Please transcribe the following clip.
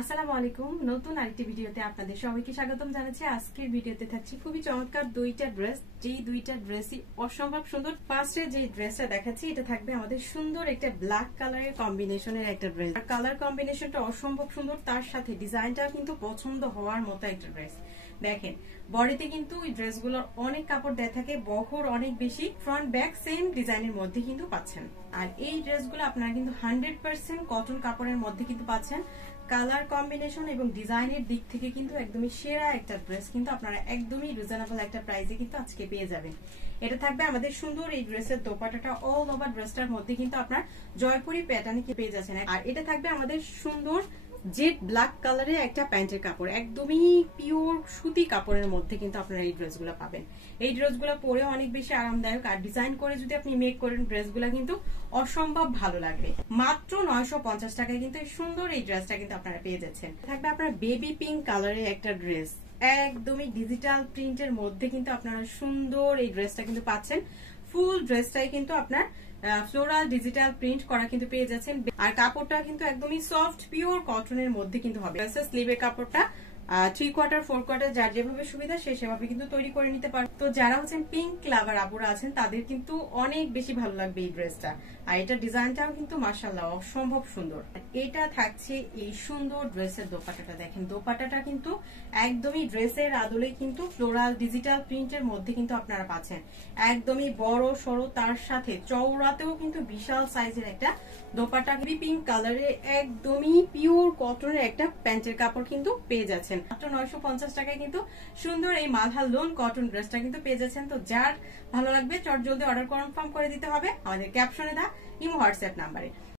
আসসালামু আলাইকুম। নতুন আরেকটি ভিডিওতে আপনাদের সবাইকে স্বাগতম জানাচ্ছি। আজকের ভিডিওতে থাকছে খুবই চমৎকার দুইটা ড্রেস, যেই দুইটা ড্রেসই অসম্ভব সুন্দর। ফার্স্টে যে ড্রেসটা দেখাচ্ছি এটা থাকবে আমাদের সুন্দর একটা ব্ল্যাক কালারের কম্বিনেশনের একটা ড্রেস। আর কালার কম্বিনেশনটা অসম্ভব সুন্দর, তার সাথে ডিজাইনটা কিন্তু পছন্দ হওয়ার মতো একটা ড্রেস। দেখেন বডিতে কিন্তু এই ড্রেসগুলোর অনেক কাপড় দেয়া থাকে, বহর অনেক বেশি, ফ্রন্ট ব্যাক সেম ডিজাইনের মধ্যে কিন্তু পাচ্ছেন। আর এই ড্রেসগুলো আপনারা কিন্তু 100% কটন কাপড়ের মধ্যে কিন্তু পাচ্ছেন। কালার কম্বিনেশন এবং ডিজাইনের দিক থেকে কিন্তু একদমই সেরা একটা ড্রেস কিন্তু আপনারা একদমই রিজনেবল একটা প্রাইসে কিন্তু আজকে পেয়ে যাবেন। এটা থাকবে আমাদের সুন্দর এই ড্রেসের দোপাট্টাটা অল ওভার ড্রেসটার মধ্যে কিন্তু আপনার জয়পুরি প্যাটার্নে পেয়ে যাচ্ছেন। আর এটা থাকবে আমাদের সুন্দর জেড ব্ল্যাক কালারের একটা প্যান্টের কাপড়, একদমই পিওর সুতি কাপড়ের মধ্যে কিন্তু আপনারা এই ড্রেসগুলো পাবেন। এই ড্রেসগুলো পরে অনেক বেশি আরামদায়ক, আর ডিজাইন করে যদি আপনি মেক করেন ড্রেসগুলো কিন্তু অসম্ভব ভালো লাগবে। মাত্র 950 টাকায় কিন্তু সুন্দর এই ড্রেসটা কিন্তু আপনারা পেয়ে যাচ্ছেন। থাকবে আপনার বেবি পিঙ্ক কালারের একটা ড্রেস, একদমই ডিজিটাল প্রিন্টের মধ্যে কিন্তু আপনারা সুন্দর এই ড্রেসটা কিন্তু পাচ্ছেন। ফুল ড্রেসটাই কিন্তু আপনার ফ্লোরাল ডিজিটাল প্রিন্ট করা কিন্তু পেয়ে যাচ্ছেন। আর কাপড়টা কিন্তু একদমই সফট পিওর কটনের মধ্যে কিন্তু হবে। স্লিভের কাপড়টা 3/4 4/4 যার যেভাবে সুবিধা সে সেভাবে কিন্তু তৈরি করে নিতে পারে। তো যারা হচ্ছেন পিঙ্ক লাভার আপুরা আছেন তাদের কিন্তু অনেক বেশি ভালো লাগবে এই ড্রেসটা। আর এটা ডিজাইনটাও কিন্তু মাশাআল্লাহ অসম্ভব সুন্দর। এটা থাকছে এই সুন্দর ড্রেসের দোপাট্টাটা, দেখেন দোপাট্টাটা কিন্তু একদমই ড্রেসের আদলে কিন্তু ফ্লোরাল ডিজিটাল প্রিন্টের মধ্যে কিন্তু আপনারা পাচ্ছেন। একদমই বড় সরো, তার সাথে চওড়াতেও কিন্তু বিশাল সাইজের একটা দোপাট্টা। পিঙ্ক কালারের একদমই পিওর কটনের একটা প্যান্টের কাপড় কিন্তু পেয়ে যাচ্ছেন। মাত্র 950 টাকায় কিন্তু সুন্দর এই মালহার লোন কটন ড্রেসটা কিন্তু পেয়ে যাচ্ছেন। তো যার ভালো লাগবে চট জলদি অর্ডার কনফার্ম করে দিতে হবে আমাদের ক্যাপশনে দেওয়া ইমো হোয়াটসঅ্যাপ নাম্বারে।